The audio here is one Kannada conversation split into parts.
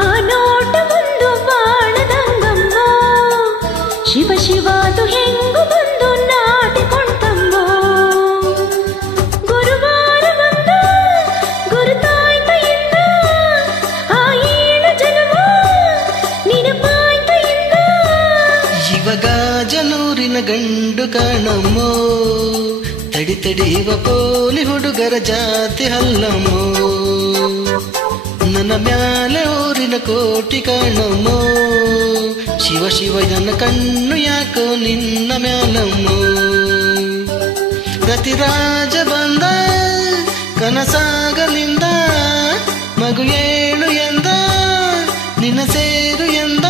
ಆ ನೋಟ ಒಂದು ಬಾಣದಂಗಮ್ಮ ಶಿವ ಶಿವಾದು ಹೆಂಗು ಬಂದು ನಾಟಿಕೊಂಡಮ್ಮ ಗುರುವಾರ ಬಂದ ಗುರುತಾಯ್ತ ಎಂದ ಆ ಏಳು ಜನ್ಮ ನೆನಪಾಯ್ತ ಎಂದ ಇವಾಗ ಜನೂರಿನ ಗಂಡು ಕಾಣಮ್ಮೋ ತಡಿ ತಡಿ ಇವ ಪೋಲಿ ಹುಡುಗರ ಜಾತಿ ಹಲ್ಲಮ್ಮೋ ನನ್ನ ಮ್ಯಾಲೆ ಊರಿನ ಕೋಟಿ ಕಾಣಮ್ಮೋ ಶಿವ ಶಿವ ನನ್ನ ಕಣ್ಣು ಯಾಕೋ ನಿನ್ನ ಮ್ಯಾಲಮ್ಮೋ ರತಿರಾಜ ಬಂದ ಕನಸಾಗಲಿಂದ ಮಗು ಏಳು ಎಂದ ನಿನ್ನ ಸೇರು ಎಂದ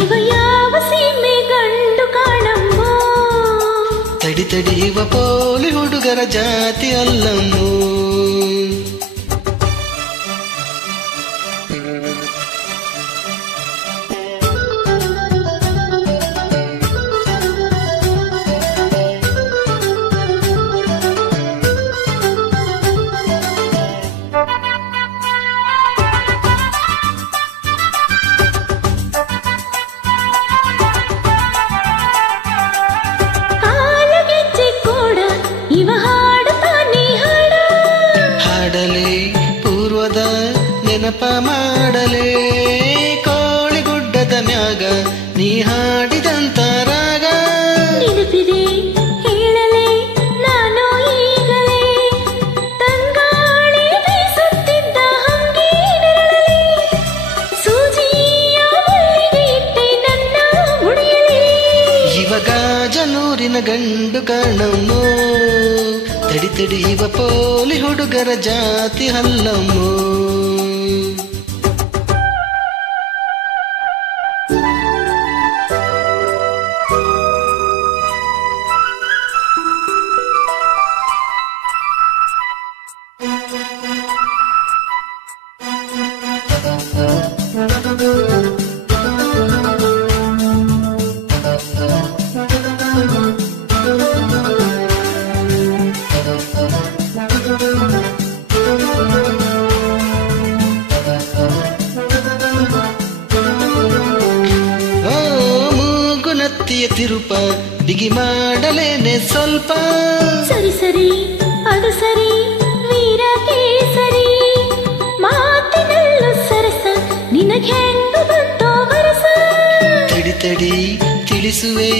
ಇವ ಯಾವ ಸೀಮೆ ಗಂಡು ಕಾಣಮ್ಮೋ ತಡಿ ತಡಿ ಇವ ಪೋಲಿ ಹುಡುಗರ ಜಾತಿ ಅಲ್ಲಮ್ಮೋ ನೆನಪ ಮಾಡಲೇ ಕೋಳಿಗುಡ್ಡದ ಮ್ಯಾಗ ನೀ ಹಾಡಿದಂತ ರಾಗ ನೆನಪಿದೆ ಹೇಳಲೇ ನಾನು ಈಗಲೇ ತಂಗಾಳಿ ಬೀಸುತ್ತಿದ್ದ ಹಂಗೆ ನೆರಳಲಿ ಸೂಜಿಯ ಮಲ್ಲಿಗೆ ಇಟ್ಟೆ ನನ್ನ ಮುಡಿಯಲಿ ಇವಾಗ ಜನೂರಿನ ಗಂಡು ಕಾಣಮ್ಮೋ ತಡಿ ತಡಿ ಇವ ಪೋಲಿ ಹುಡುಗರ ಜಾತಿ ಹಲ್ಲಮ್ಮೋ ತಿರುಪ ಬಿಗಿ ಮಾಡಲೇನೆ ಸ್ವಲ್ಪ ಸರಿ ಸರಿ ಅದು ಸರಿ ವೀರ ಕೇಸರಿ ಮಾತಿನಲ್ಲೂ ಸರಸ ನಿನಗೆ ಹೆಂಗು ಬಂತೋ ವರಸ ತಡಿ ತಡಿ ತಿಳಿಸುವೆ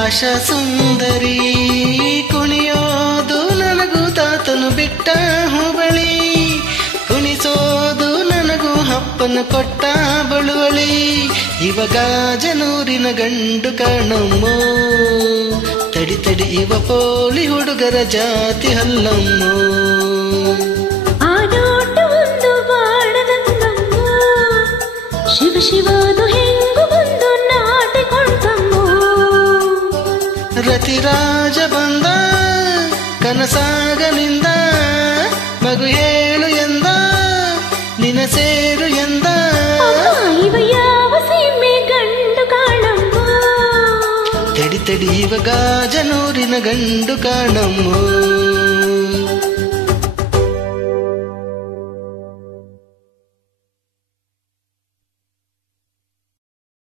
ಆಶಾ ಸುಂದರಿ ಕುಣಿಯೋದು ನನಗೂ ತಾತನು ಬಿಟ್ಟ ಹುಬಳಿ ಕುಣಿಸೋದು ನನಗೂ ಹಪ್ಪನು ಕೊಟ್ಟ ಬಳುವಳಿ ಇವಾಗ ಜನೂರಿನ ಗಂಡು ಕಾಣಮ್ಮೋ ತಡಿ ತಡಿ ಇವ ಪೋಲಿ ಹುಡುಗರ ಜಾತಿ ಹಲ್ಲಮ್ಮೋ ಆ ನೋಟ ಒಂದು ಬಾಣದಂಗಮ್ಮೋ ಶಿವ ಶಿವಾದು ಹೆಂಗು ಬಂದು ನಾಟಿಕೊಂಡಮ್ಮೋ ರತಿರಾಜ ಬಂದ ಕನಸಾಗಲಿಂದ ಮಗು ಏಳು ಎಂದ ನಿನ ಸೇರು ಎಂದ ಇವ ಯಾವ ಸೀಮೆ ಗಂಡು ಕಾಣಮ್ಮೋ ತಡಿ ತಡಿ ಇವಾಗ ಜನೂರಿನ ಗಂಡು ಕಾಣಮ್ಮೋ